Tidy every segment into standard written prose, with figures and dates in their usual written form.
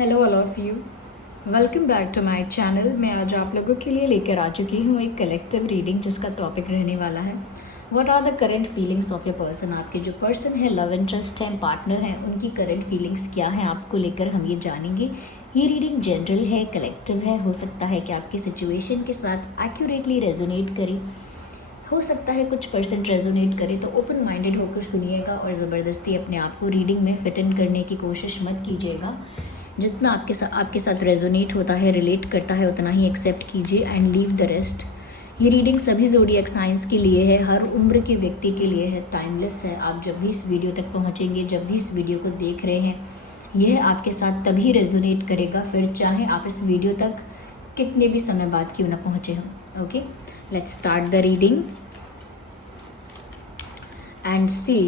Hello all of you, welcome back to my channel. मैं आज आप लोगों के लिए लेकर आ चुकी हूँ एक कलेक्टिव रीडिंग जिसका टॉपिक रहने वाला है what are the current feelings of your person. आपके जो पर्सन है, लव इंटरेस्ट है, पार्टनर हैं, उनकी करंट फीलिंग्स क्या हैं आपको लेकर हम ये जानेंगे। ये रीडिंग जनरल है, कलेक्टिव है। हो सकता है कि आपकी सिचुएशन के साथ एक्यूरेटली रेजोनेट करे, हो सकता है कुछ परसेंट रेजोनेट करे। तो ओपन माइंडेड होकर सुनिएगा और ज़बरदस्ती अपने आप को रीडिंग में फिट इन करने की कोशिश मत कीजिएगा। जितना आपके साथ रेजोनेट होता है, रिलेट करता है, उतना ही एक्सेप्ट कीजिए एंड लीव द रेस्ट। ये रीडिंग सभी ज़ोडिएक साइंस के लिए है, हर उम्र के व्यक्ति के लिए है, टाइमलेस है। आप जब भी इस वीडियो तक पहुँचेंगे, जब भी इस वीडियो को देख रहे हैं, यह आपके साथ तभी रेजोनेट करेगा, फिर चाहे आप इस वीडियो तक कितने भी समय बाद क्यों ना पहुँचे हों। Okay, let's start the reading and see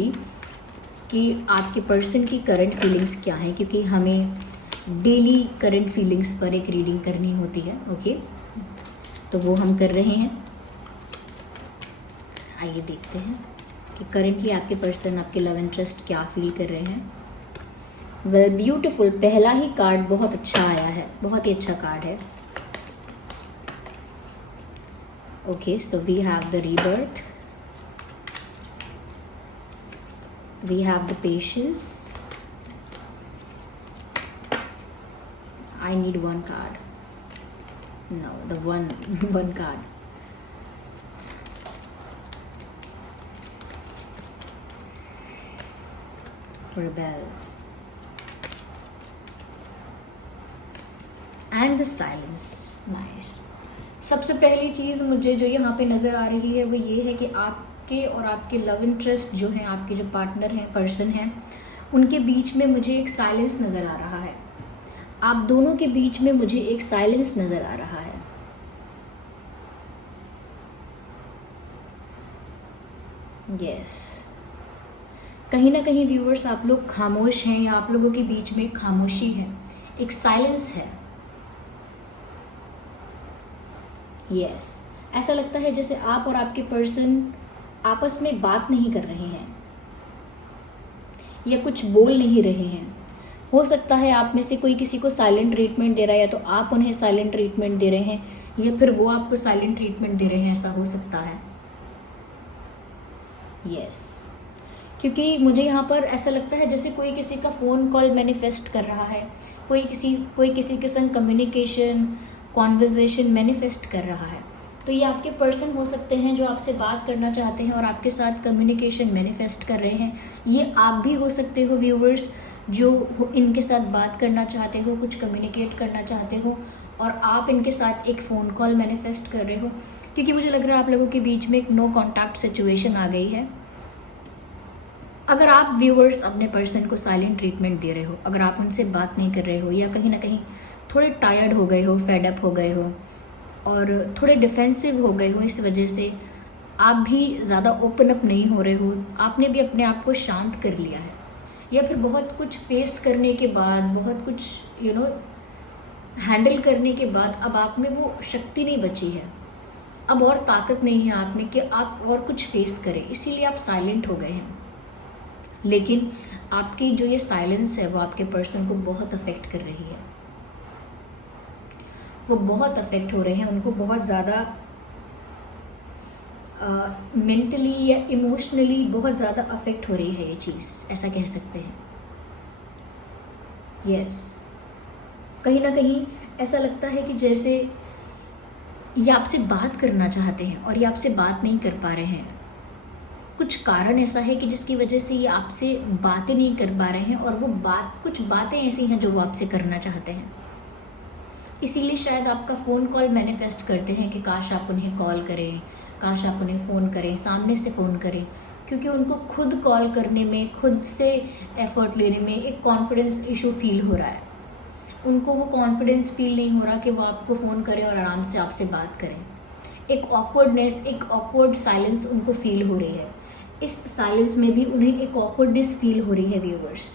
कि आपके पर्सन की करंट फीलिंग्स क्या हैं, क्योंकि हमें डेली करंट फीलिंग्स पर एक रीडिंग करनी होती है। ओके, तो वो हम कर रहे हैं। आइए देखते हैं कि करेंटली आपके पर्सन, आपके लव इंटरेस्ट क्या फील कर रहे हैं। वेल ब्यूटिफुल, पहला ही कार्ड बहुत अच्छा आया है, बहुत ही अच्छा कार्ड है। Okay, so we have the rebirth, we have the patience. I need one card. No, the one card. Rebel. And the silence. Nice. सबसे पहली चीज़ मुझे जो यहाँ पे नज़र आ रही है वो ये है कि आपके और आपके लव इंटरेस्ट जो हैं, आपके जो पार्टनर हैं, पर्सन हैं, उनके बीच में मुझे एक साइलेंस नज़र आ रहा है। आप दोनों के बीच में मुझे एक साइलेंस नज़र आ रहा है। यस, कहीं ना कहीं व्यूअर्स आप लोग खामोश हैं, या आप लोगों के बीच में खामोशी है, एक साइलेंस है। यस, ऐसा लगता है जैसे आप और आपके पर्सन आपस में बात नहीं कर रहे हैं या कुछ बोल नहीं रहे हैं। हो सकता है आप में से कोई किसी को साइलेंट ट्रीटमेंट दे रहा है, या तो आप उन्हें साइलेंट ट्रीटमेंट दे रहे हैं, या फिर वो आपको साइलेंट ट्रीटमेंट दे रहे हैं, ऐसा हो सकता है। यस, क्योंकि मुझे यहाँ पर ऐसा लगता है जैसे कोई किसी का फ़ोन कॉल मैनिफेस्ट कर रहा है, कोई किसी के संग कम्युनिकेशन, कॉन्वर्जेशन मैनिफेस्ट कर रहा है। तो ये आपके पर्सन हो सकते हैं जो आपसे बात करना चाहते हैं और आपके साथ कम्युनिकेशन मैनिफेस्ट कर रहे हैं। ये आप भी हो सकते हो व्यूवर्स, जो इनके साथ बात करना चाहते हो, कुछ कम्युनिकेट करना चाहते हो, और आप इनके साथ एक फ़ोन कॉल मैनिफेस्ट कर रहे हो, क्योंकि मुझे लग रहा है आप लोगों के बीच में एक नो कॉन्टैक्ट सिचुएशन आ गई है। अगर आप व्यूअर्स अपने पर्सन को साइलेंट ट्रीटमेंट दे रहे हो, अगर आप उनसे बात नहीं कर रहे हो, या कहीं ना कहीं थोड़े टायर्ड हो गए हो, फेड अप हो गए हो, और थोड़े डिफेंसिव हो गए हो, इस वजह से आप भी ज़्यादा ओपन अप नहीं हो रहे हो, आपने भी अपने आप को शांत कर लिया है, या फिर बहुत कुछ फेस करने के बाद, बहुत कुछ हैंडल करने के बाद अब आप में वो शक्ति नहीं बची है, अब और ताकत नहीं है आप में कि आप और कुछ फेस करें, इसीलिए आप साइलेंट हो गए हैं। लेकिन आपकी जो ये साइलेंस है वो आपके पर्सन को बहुत अफेक्ट कर रही है, वो बहुत अफेक्ट हो रहे हैं, उनको बहुत ज़्यादा मेंटली या इमोशनली बहुत ज़्यादा अफेक्ट हो रही है ये चीज़, ऐसा कह सकते हैं। यस, कहीं ना कहीं ऐसा लगता है कि जैसे ये आपसे बात करना चाहते हैं और ये आपसे बात नहीं कर पा रहे हैं। कुछ कारण ऐसा है कि जिसकी वजह से ये आपसे बातें नहीं कर पा रहे हैं, और वो कुछ बातें ऐसी हैं जो वो आपसे करना चाहते हैं। इसीलिए शायद आपका फ़ोन कॉल मैनिफेस्ट करते हैं कि काश आप उन्हें कॉल करें, काश आप उन्हें फ़ोन करें, सामने से फ़ोन करें, क्योंकि उनको खुद कॉल करने में, खुद से एफ़र्ट लेने में एक कॉन्फिडेंस इशू फील हो रहा है। उनको वो कॉन्फिडेंस फील नहीं हो रहा कि वो आपको फ़ोन करें और आराम से आपसे बात करें। एक ऑकवर्डनेस, एक ऑकवर्ड साइलेंस उनको फील हो रही है। इस साइलेंस में भी उन्हें एक ऑकवर्डनेस फील हो रही है व्यूअर्स।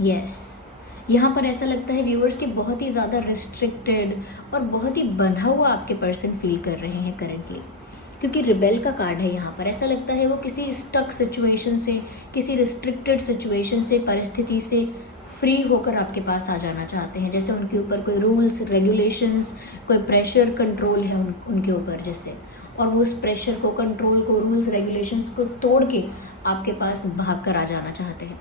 यस, यहाँ पर ऐसा लगता है व्यूअर्स कि बहुत ही ज़्यादा रिस्ट्रिक्टेड और बहुत ही बंधा हुआ आपके पर्सन फील कर रहे हैं करेंटली। क्योंकि रिबेल का कार्ड है यहाँ पर। ऐसा लगता है वो किसी स्टक सिचुएशन से, किसी रिस्ट्रिक्टेड सिचुएशन से, परिस्थिति से फ्री होकर आपके पास आ जाना चाहते हैं। जैसे उनके ऊपर कोई रूल्स रेगुलेशंस, कोई प्रेशर कंट्रोल है उनके ऊपर जैसे, और वो उस प्रेशर को, कंट्रोल को, रूल्स रेगुलेशंस को तोड़ के आपके पास भाग कर आ जाना चाहते हैं।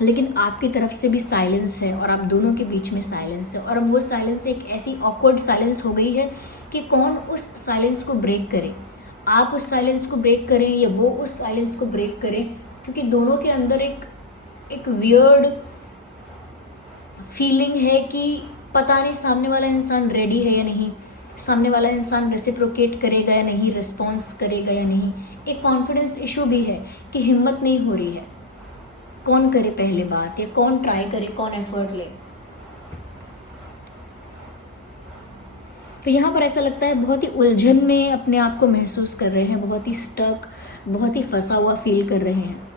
लेकिन आपकी तरफ से भी साइलेंस है और आप दोनों के बीच में साइलेंस है, और अब वो साइलेंस एक ऐसी ऑकवर्ड साइलेंस हो गई है कि कौन उस साइलेंस को ब्रेक करे। आप उस साइलेंस को ब्रेक करें या वो उस साइलेंस को ब्रेक करें, क्योंकि दोनों के अंदर एक वियर्ड फीलिंग है कि पता नहीं सामने वाला इंसान रेडी है या नहीं, सामने वाला इंसान रेसिप्रोकेट करेगा या नहीं, रिस्पॉन्स करेगा या नहीं। एक कॉन्फिडेंस इशू भी है कि हिम्मत नहीं हो रही है, कौन करे पहले बात, या कौन ट्राई करे, कौन एफर्ट ले। तो यहाँ पर ऐसा लगता है बहुत ही उलझन में अपने आप को महसूस कर रहे हैं, बहुत ही स्टक, बहुत ही फंसा हुआ फील कर रहे हैं,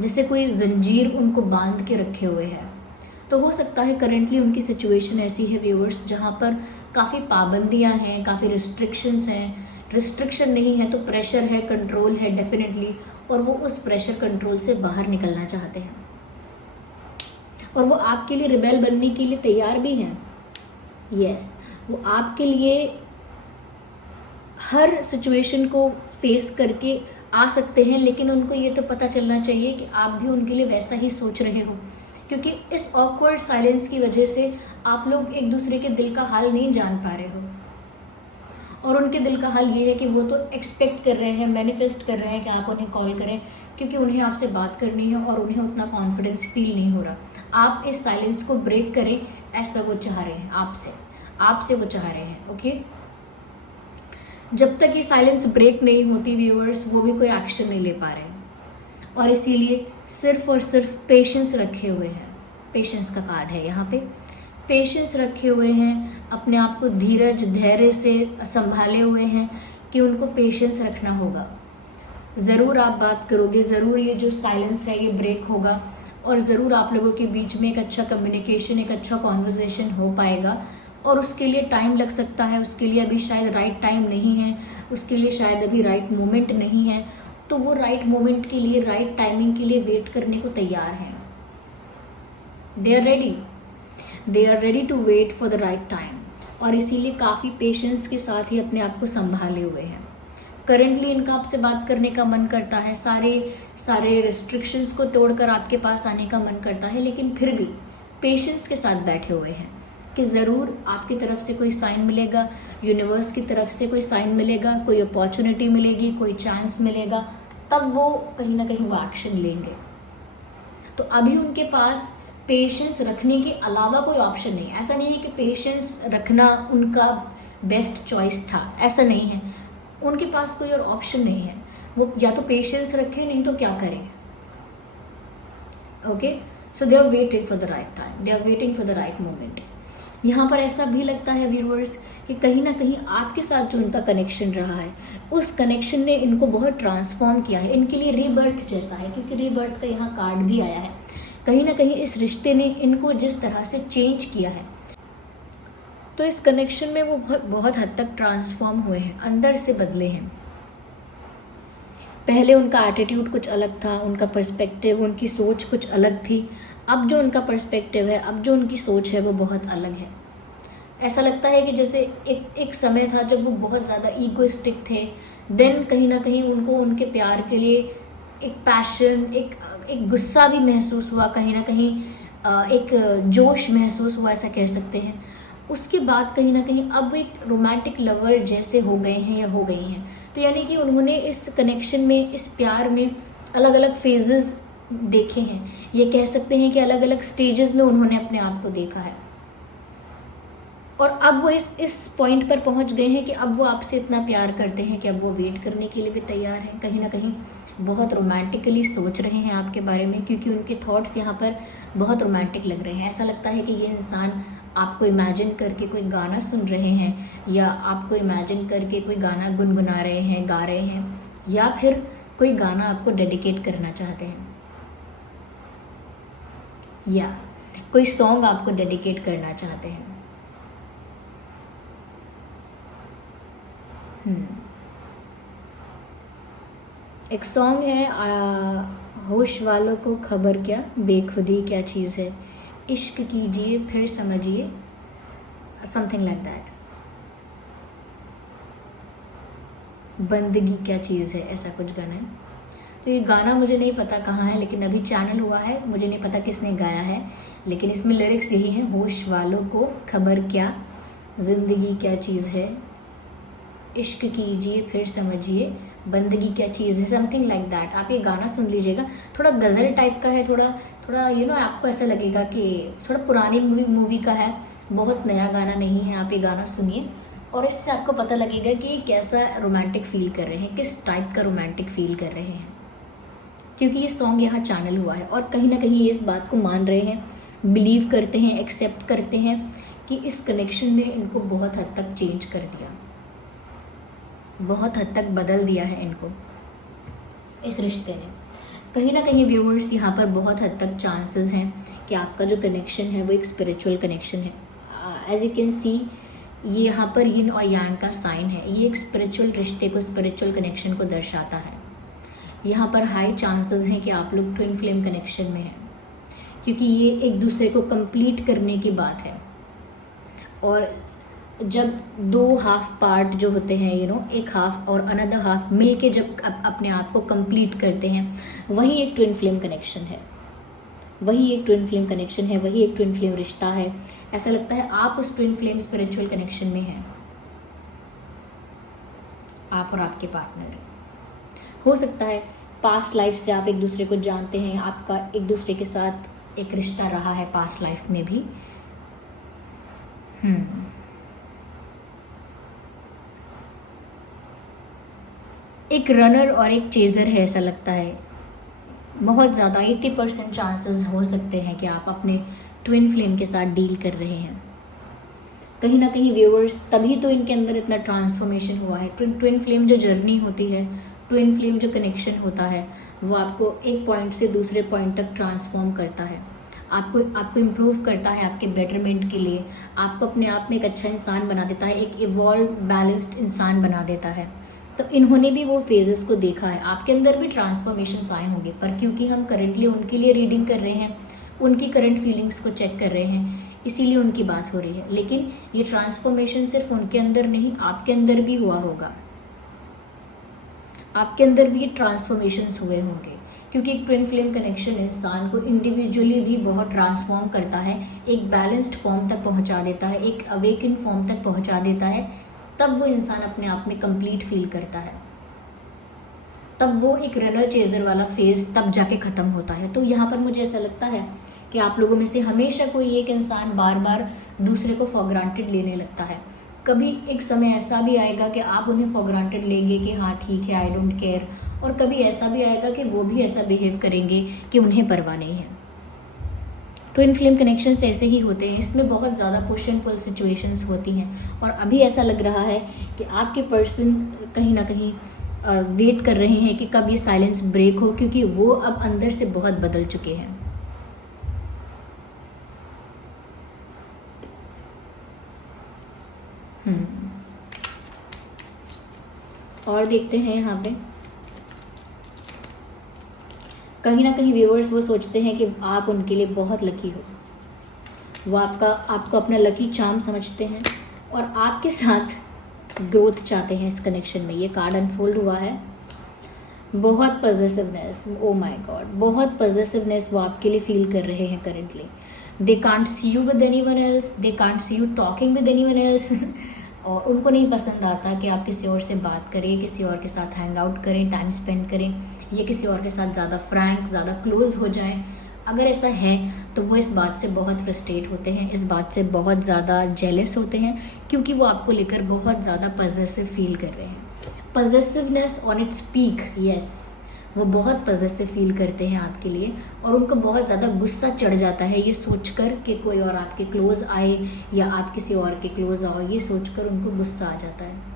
जैसे कोई जंजीर उनको बांध के रखे हुए है। तो हो सकता है करेंटली उनकी सिचुएशन ऐसी है व्यूअर्स, जहाँ पर काफ़ी पाबंदियाँ हैं, काफ़ी रिस्ट्रिक्शंस हैं। रिस्ट्रिक्शन नहीं है तो प्रेशर है, कंट्रोल है डेफिनेटली, और वो उस प्रेशर कंट्रोल से बाहर निकलना चाहते हैं, और वो आपके लिए रिबेल बनने के लिए तैयार भी हैं। यस, वो आपके लिए हर सिचुएशन को फेस करके आ सकते हैं, लेकिन उनको ये तो पता चलना चाहिए कि आप भी उनके लिए वैसा ही सोच रहे हो, क्योंकि इस ऑकवर्ड साइलेंस की वजह से आप लोग एक दूसरे के दिल का हाल नहीं जान पा रहे हो। और उनके दिल का हाल ये है कि वो तो एक्सपेक्ट कर रहे हैं, मैनिफेस्ट कर रहे हैं कि आप उन्हें कॉल करें, क्योंकि उन्हें आपसे बात करनी है और उन्हें उतना कॉन्फिडेंस फील नहीं हो रहा। आप इस साइलेंस को ब्रेक करें, ऐसा वो चाह रहे हैं आपसे वो चाह रहे हैं। ओके, जब तक ये साइलेंस ब्रेक नहीं होती व्यूअर्स, वो भी कोई एक्शन नहीं ले पा रहे हैं, और इसीलिए सिर्फ और सिर्फ पेशेंस रखे हुए हैं। पेशेंस का कार्ड है यहाँ पे, पेशेंस रखे हुए हैं, अपने आप को धीरज धैर्य से संभाले हुए हैं कि उनको पेशेंस रखना होगा। ज़रूर आप बात करोगे, ज़रूर ये जो साइलेंस है ये ब्रेक होगा, और ज़रूर आप लोगों के बीच में एक अच्छा कम्युनिकेशन, एक अच्छा कॉन्वर्जेशन हो पाएगा। और उसके लिए टाइम लग सकता है, उसके लिए अभी शायद राइट टाइम नहीं है, उसके लिए शायद अभी राइट मोमेंट नहीं है। तो वो राइट मोमेंट के लिए, राइट टाइमिंग के लिए वेट करने को तैयार हैं। They are ready to wait for the right time, और इसीलिए काफ़ी पेशेंस के साथ ही अपने आप को संभाले हुए हैं। करेंटली इनका आपसे बात करने का मन करता है, सारे रिस्ट्रिक्शंस को तोड़कर आपके पास आने का मन करता है, लेकिन फिर भी पेशेंस के साथ बैठे हुए हैं कि ज़रूर आपकी तरफ से कोई साइन मिलेगा, यूनिवर्स की तरफ से कोई साइन मिलेगा, कोई अपॉर्चुनिटी मिलेगी, कोई चांस मिलेगा, तब वो कहीं ना कहीं वो एक्शन लेंगे। तो अभी उनके पास पेशेंस रखने के अलावा कोई ऑप्शन नहीं है। ऐसा नहीं है कि पेशेंस रखना उनका बेस्ट चॉइस था, ऐसा नहीं है। उनके पास कोई और ऑप्शन नहीं है, वो या तो पेशेंस रखें, नहीं तो क्या करें। Okay, so they are waiting for the right time, they are waiting for the right moment. यहाँ पर ऐसा भी लगता है व्यूअर्स कि कहीं ना कहीं आपके साथ जो इनका कनेक्शन रहा है, उस कनेक्शन ने इनको बहुत ट्रांसफॉर्म किया है, इनके लिए रीबर्थ जैसा है, क्योंकि रीबर्थ का यहाँ कार्ड भी आया है। कहीं ना कहीं इस रिश्ते ने इनको जिस तरह से चेंज किया है, तो इस कनेक्शन में वो बहुत हद तक ट्रांसफॉर्म हुए हैं, अंदर से बदले हैं। पहले उनका एटीट्यूड कुछ अलग था, उनका पर्सपेक्टिव, उनकी सोच कुछ अलग थी। अब जो उनका पर्सपेक्टिव है, अब जो उनकी सोच है, वो बहुत अलग है। ऐसा लगता है कि जैसे एक समय था जब वो बहुत ज़्यादा ईगोइस्टिक थे, देन कहीं ना कहीं उनको उनके प्यार के लिए एक पैशन, एक गुस्सा भी महसूस हुआ, कहीं ना कहीं एक जोश महसूस हुआ, ऐसा कह सकते हैं। उसके बाद कहीं ना कहीं अब वो एक रोमांटिक लवर जैसे हो गए हैं या हो गई हैं। तो यानी कि उन्होंने इस कनेक्शन में, इस प्यार में अलग अलग फेजेस देखे हैं, ये कह सकते हैं कि अलग अलग स्टेजेस में उन्होंने अपने आप को देखा है। और अब वो इस पॉइंट पर पहुंच गए हैं कि अब वो आपसे इतना प्यार करते हैं कि अब वो वेट करने के लिए भी तैयार हैं। कहीं ना कहीं बहुत रोमांटिकली सोच रहे हैं आपके बारे में, क्योंकि उनके थॉट्स यहाँ पर बहुत रोमांटिक लग रहे हैं। ऐसा लगता है कि ये इंसान आपको इमेजिन करके कोई गाना सुन रहे हैं, या आपको इमेजिन करके कोई गाना गुनगुना रहे हैं, गा रहे हैं, या फिर कोई गाना आपको डेडिकेट करना चाहते हैं, या कोई सॉन्ग आपको डेडिकेट करना चाहते हैं। एक सॉन्ग है होश वालों को खबर क्या, बेखुदी क्या चीज़ है, इश्क कीजिए फिर समझिए, समथिंग लाइक दैट। बंदगी क्या चीज़ है, ऐसा कुछ गाना है। तो ये गाना मुझे नहीं पता कहाँ है, लेकिन अभी चैनल हुआ है, मुझे नहीं पता किसने गाया है, लेकिन इसमें लिरिक्स यही है, होश वालों को खबर क्या, ज़िंदगी क्या चीज़ है, इश्क कीजिए फिर समझिए, बंदगी क्या चीज़ है, समथिंग लाइक दैट। आप ये गाना सुन लीजिएगा, थोड़ा गज़ल टाइप का है, थोड़ा थोड़ा आपको ऐसा लगेगा कि थोड़ा पुरानी मूवी का है, बहुत नया गाना नहीं है। आप ये गाना सुनिए और इससे आपको पता लगेगा कि कैसा रोमांटिक फ़ील कर रहे हैं, किस टाइप का रोमांटिक फ़ील कर रहे हैं, क्योंकि ये सॉन्ग यहाँ चैनल हुआ है और कहीं ना कहीं ये इस बात को मान रहे हैं, बिलीव करते हैं, एक्सेप्ट करते हैं कि इस कनेक्शन ने इनको बहुत हद तक चेंज कर दिया, बहुत हद तक बदल दिया है इनको, इस रिश्ते ने। कहीं ना कहीं व्यूअर्स यहाँ पर बहुत हद तक चांसेस हैं कि आपका जो कनेक्शन है वो एक स्पिरिचुअल कनेक्शन है। एज यू कैन सी, ये यहाँ पर यिन और यांग का साइन है, ये एक स्पिरिचुअल रिश्ते को, स्पिरिचुअल कनेक्शन को दर्शाता है। यहाँ पर हाई चांसेस हैं कि आप लोग ट्विन फ्लेम कनेक्शन में हैं, क्योंकि ये एक दूसरे को कंप्लीट करने की बात है। और जब दो हाफ पार्ट जो होते हैं एक हाफ और अनदर हाफ मिल के जब अपने आप को कंप्लीट करते हैं, वही एक ट्विन फ्लेम कनेक्शन है, वही एक ट्विन फ्लेम कनेक्शन है, वही एक ट्विन फ्लेम रिश्ता है। ऐसा लगता है आप उस ट्विन फ्लेम स्पिरिचुअल कनेक्शन में हैं, आप और आपके पार्टनर। हो सकता है पास्ट लाइफ से आप एक दूसरे को जानते हैं, आपका एक दूसरे के साथ एक रिश्ता रहा है पास्ट लाइफ में भी। एक रनर और एक चेज़र है, ऐसा लगता है। बहुत ज़्यादा 80% चांसेस हो सकते हैं कि आप अपने ट्विन फ्लेम के साथ डील कर रहे हैं। कहीं ना कहीं व्यूअर्स, तभी तो इनके अंदर इतना ट्रांसफॉर्मेशन हुआ है। ट्विन फ्लेम जो जर्नी होती है, ट्विन फ्लेम जो कनेक्शन होता है, वो आपको एक पॉइंट से दूसरे पॉइंट तक ट्रांसफॉर्म करता है, आपको इम्प्रूव करता है, आपके बेटरमेंट के लिए, आपको अपने आप में एक अच्छा इंसान बना देता है, एक इवॉल्व बैलेंस्ड इंसान बना देता है। तो इन्होंने भी वो फेजेस को देखा है, आपके अंदर भी ट्रांसफॉर्मेशंस आए होंगे, पर क्योंकि हम करेंटली उनके लिए रीडिंग कर रहे हैं, उनकी करंट फीलिंग्स को चेक कर रहे हैं, इसीलिए उनकी बात हो रही है। लेकिन ये ट्रांसफॉर्मेशन सिर्फ उनके अंदर नहीं, आपके अंदर भी हुआ होगा, आपके अंदर भी ये ट्रांसफॉर्मेशंस हुए होंगे, क्योंकि एक ट्विन फ्लेम कनेक्शन इंसान को इंडिविजुअली भी बहुत ट्रांसफॉर्म करता है, एक बैलेंस्ड फॉर्म तक पहुंचा देता है, एक अवेकन फॉर्म तक पहुंचा देता है। तब वो इंसान अपने आप में कंप्लीट फील करता है, तब वो एक रनर चेजर वाला फेज तब जाके ख़त्म होता है। तो यहाँ पर मुझे ऐसा लगता है कि आप लोगों में से हमेशा कोई एक इंसान बार बार दूसरे को फॉर ग्रांटेड लेने लगता है। कभी एक समय ऐसा भी आएगा कि आप उन्हें फॉर ग्रांटेड लेंगे कि हाँ ठीक है, आई डोंट केयर, और कभी ऐसा भी आएगा कि वो भी ऐसा बिहेव करेंगे कि उन्हें परवाह नहीं है। ट्विन फ्लेम कनेक्शंस ऐसे ही होते हैं, इसमें बहुत ज़्यादा पुश एंड पुल सिचुएशंस होती हैं। और अभी ऐसा लग रहा है कि आपके पर्सन कहीं ना कहीं वेट कर रहे हैं कि कब ये साइलेंस ब्रेक हो, क्योंकि वो अब अंदर से बहुत बदल चुके हैं। और देखते हैं यहाँ पे, कहीं ना कहीं व्यूअर्स वो सोचते हैं कि आप उनके लिए बहुत लकी हो, वो आपको अपना लकी चार्म समझते हैं और आपके साथ ग्रोथ चाहते हैं इस कनेक्शन में। ये कार्ड अनफोल्ड हुआ है, बहुत पॉजिटिवनेस, ओ माय गॉड, बहुत पॉजिटिवनेस वो आपके लिए फील कर रहे हैं currently. They can't see you with anyone else, they can't see you talking with anyone else और उनको नहीं पसंद आता कि आप किसी और से बात करें, किसी और के साथ हैंग आउट करें, टाइम स्पेंड करें, या किसी और के साथ ज़्यादा फ्रैंक, ज़्यादा क्लोज हो जाएं। अगर ऐसा है तो वो इस बात से बहुत फ्रस्ट्रेट होते हैं, इस बात से बहुत ज़्यादा जेलस होते हैं, क्योंकि वो आपको लेकर बहुत ज़्यादा पॉजेसिव फील कर रहे हैं। पॉजेसिवनेस ऑन इट्स पीक, यस, वो बहुत पॉजेसिव फील करते हैं आपके लिए, और उनको बहुत ज़्यादा गुस्सा चढ़ जाता है ये सोचकर कि कोई और आपके क्लोज़ आए या आप किसी और के क्लोज़ आओ। ये सोचकर उनको गुस्सा आ जाता है,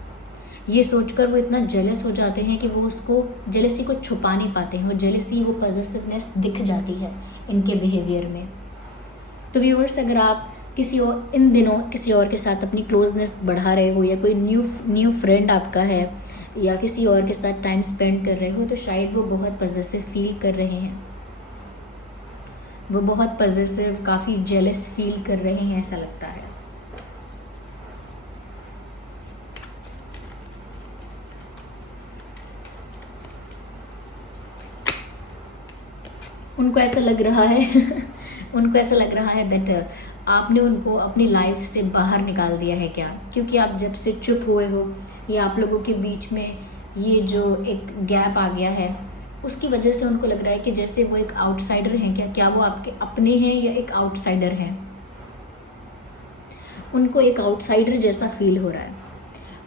ये सोचकर वो इतना जेलस हो जाते हैं कि वो उसको जेलसी को छुपा नहीं पाते हैं। वो जेलसी, वो पॉजेसिवनेस दिख जाती है इनके बिहेवियर में। तो व्यूअर्स, अगर आप किसी और इन दिनों किसी और के साथ अपनी क्लोजनेस बढ़ा रहे हो, या कोई न्यू फ्रेंड आपका है, या किसी और के साथ टाइम स्पेंड कर रहे हो, तो शायद वो बहुत पॉजेसिव फील कर रहे हैं, वो बहुत पॉजेसिव, काफ़ी जेलस फील कर रहे हैं, ऐसा लगता है। उनको ऐसा लग रहा है उनको ऐसा लग रहा है दैट आपने उनको अपनी लाइफ से बाहर निकाल दिया है क्या, क्योंकि आप जब से चुप हुए हो या आप लोगों के बीच में ये जो एक गैप आ गया है, उसकी वजह से उनको लग रहा है कि जैसे वो एक आउटसाइडर हैं। क्या वो आपके अपने हैं या एक आउटसाइडर हैं? उनको एक आउटसाइडर जैसा फील हो रहा है।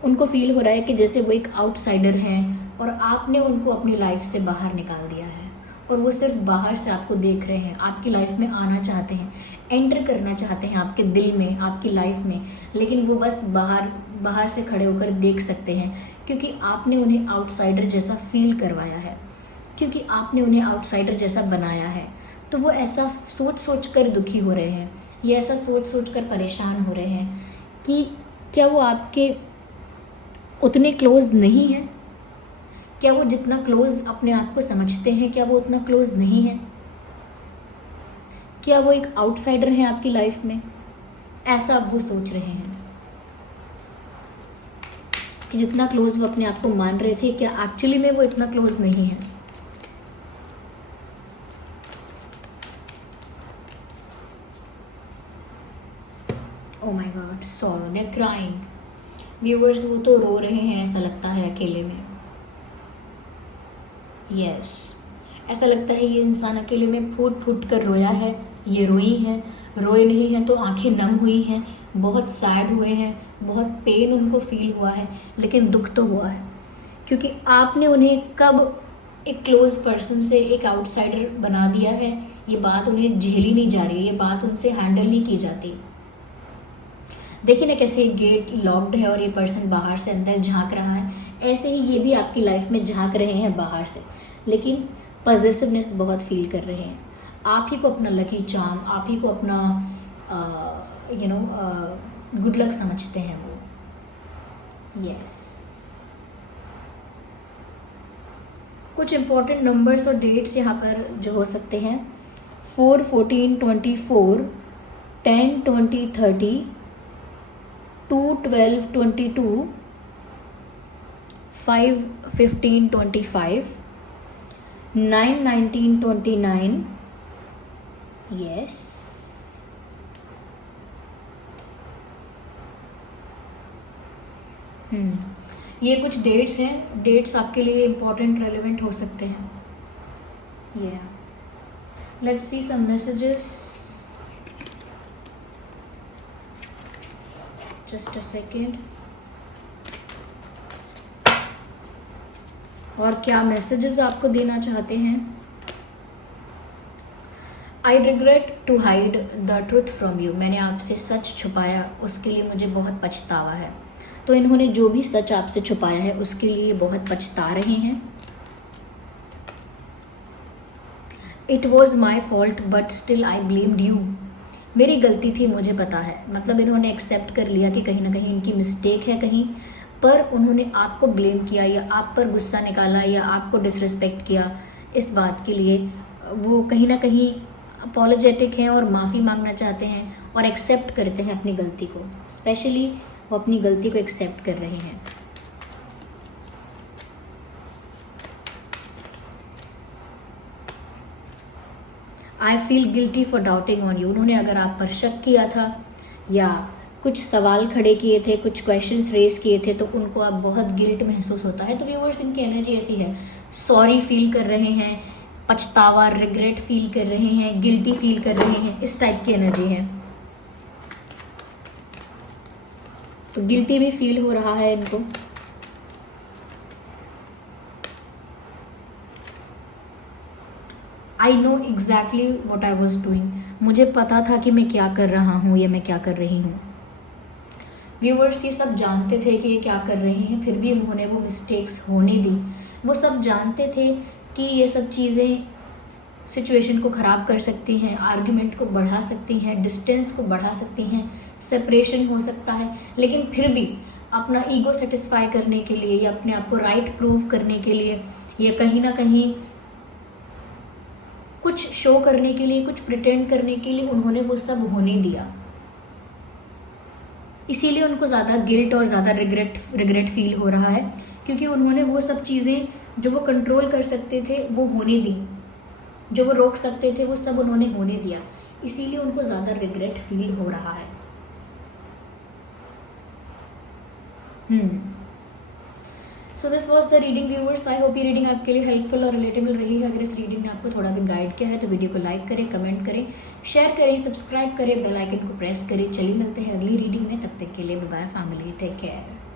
उनको फील हो रहा है कि जैसे वो एक आउटसाइडर हैं और आपने उनको अपनी लाइफ से बाहर निकाल दिया है, और वो सिर्फ बाहर से आपको देख रहे हैं, आपकी लाइफ में आना चाहते हैं, एंटर करना चाहते हैं आपके दिल में, आपकी लाइफ में, लेकिन वो बस बाहर से खड़े होकर देख सकते हैं, क्योंकि आपने उन्हें आउटसाइडर जैसा फील करवाया है, क्योंकि आपने उन्हें आउटसाइडर जैसा बनाया है। तो वो ऐसा सोच कर दुखी हो रहे हैं, ये ऐसा सोच कर परेशान हो रहे हैं कि क्या वो आपके उतने क्लोज नहीं हैं? क्या वो जितना क्लोज अपने आप को समझते हैं, क्या वो उतना क्लोज नहीं है? क्या वो एक आउटसाइडर है आपकी लाइफ में? ऐसा अब वो सोच रहे हैं कि जितना क्लोज वो अपने आप को मान रहे थे, क्या एक्चुअली में वो इतना क्लोज नहीं है। Oh my God, sorrow, they are crying. Viewers, वो तो रो रहे हैं, ऐसा लगता है अकेले में। यस, ऐसा लगता है ये इंसान अकेले में फूट फूट कर रोया है, ये रोई हैं, रोए नहीं हैं तो आंखें नम हुई हैं, बहुत सैड हुए हैं, बहुत पेन उनको फील हुआ है, लेकिन दुख तो हुआ है, क्योंकि आपने उन्हें कब एक क्लोज पर्सन से एक आउटसाइडर बना दिया है। ये बात उन्हें झेली नहीं जा रही है, ये बात उनसे हैंडल नहीं की जाती। देखिए ना कैसे गेट लॉक्ड है और ये पर्सन बाहर से अंदर झांक रहा है, ऐसे ही ये भी आपकी लाइफ में झांक रहे हैं बाहर से, लेकिन पॉजिटिवनेस बहुत फील कर रहे हैं। आप ही को अपना लकी चार्म, आप ही को अपना गुड लक समझते हैं वो। यस, कुछ इम्पोर्टेंट नंबर्स और डेट्स यहाँ पर जो हो सकते हैं: 4, 14, 24, 10, 20, 30, 2, 12, 22, 5, 15, 25, 9, 19, 29. Yes. ये कुछ डेट्स हैं, डेट्स आपके लिए इम्पोर्टेंट रेलिवेंट हो सकते हैं। Let's see some messages. Just a second. और क्या मैसेजेस आपको देना चाहते हैं? I regret to hide the truth from you. मैंने आपसे सच छुपाया, उसके लिए मुझे बहुत पछतावा है। तो इन्होंने जो भी सच आपसे छुपाया है उसके लिए बहुत पछता रहे हैं। It was my fault but still I blamed you. मेरी गलती थी, मुझे पता है। मतलब इन्होंने एक्सेप्ट कर लिया कि कहीं ना कहीं इनकी मिस्टेक है कहीं, पर उन्होंने आपको ब्लेम किया या आप पर गुस्सा निकाला या आपको डिसरिस्पेक्ट किया। इस बात के लिए वो कहीं ना कहीं अपॉलोजेटिक हैं और माफ़ी मांगना चाहते हैं और एक्सेप्ट करते हैं अपनी गलती को। स्पेशली वो अपनी गलती को एक्सेप्ट कर रहे हैं। I feel guilty for doubting on you. उन्होंने अगर आप पर शक किया था या कुछ सवाल खड़े किए थे, कुछ क्वेश्चंस रेज किए थे, तो उनको आप बहुत गिल्ट महसूस होता है। तो व्यूअर्स, इनकी एनर्जी ऐसी है, सॉरी फील कर रहे हैं, पछतावा, रिग्रेट फील कर रहे हैं, गिल्टी फील कर रहे हैं, इस टाइप की एनर्जी है। तो गिल्टी भी फील हो रहा है इनको। I know exactly what I was doing. मुझे पता था कि मैं क्या कर रहा हूँ या मैं क्या कर रही हूँ। व्यूअर्स ये सब जानते थे कि ये क्या कर रहे हैं, फिर भी उन्होंने वो मिस्टेक्स होने दी। वो सब जानते थे कि ये सब चीज़ें सिचुएशन को ख़राब कर सकती हैं, आर्ग्यूमेंट को बढ़ा सकती हैं, डिस्टेंस को बढ़ा सकती हैं, सेपरेशन हो सकता है, लेकिन फिर भी अपना ईगो सेटिस्फाई करने के लिए या अपने आप को राइट प्रूव करने के लिए या कहीं ना कहीं कुछ शो करने के लिए, कुछ प्रिटेंड करने के लिए उन्होंने वो सब होने दिया। इसीलिए उनको ज़्यादा गिल्ट और ज़्यादा रिग्रेट फील हो रहा है, क्योंकि उन्होंने वो सब चीज़ें जो वो कंट्रोल कर सकते थे वो होने दी, जो वो रोक सकते थे वो सब उन्होंने होने दिया, इसीलिए उनको ज़्यादा रिग्रेट फील हो रहा है। So this was the reading viewers. I hope ये रीडिंग आपके लिए हेल्पफुल और रिलेटेबल रही है। अगर इस रीडिंग ने आपको थोड़ा भी गाइड किया है तो वीडियो को लाइक करें, कमेंट करें, शेयर करें, सब्सक्राइब करें, बेल आइकन को प्रेस करें। चलिए मिलते हैं अगली रीडिंग में, तब तक के लिए bye bye family, take care.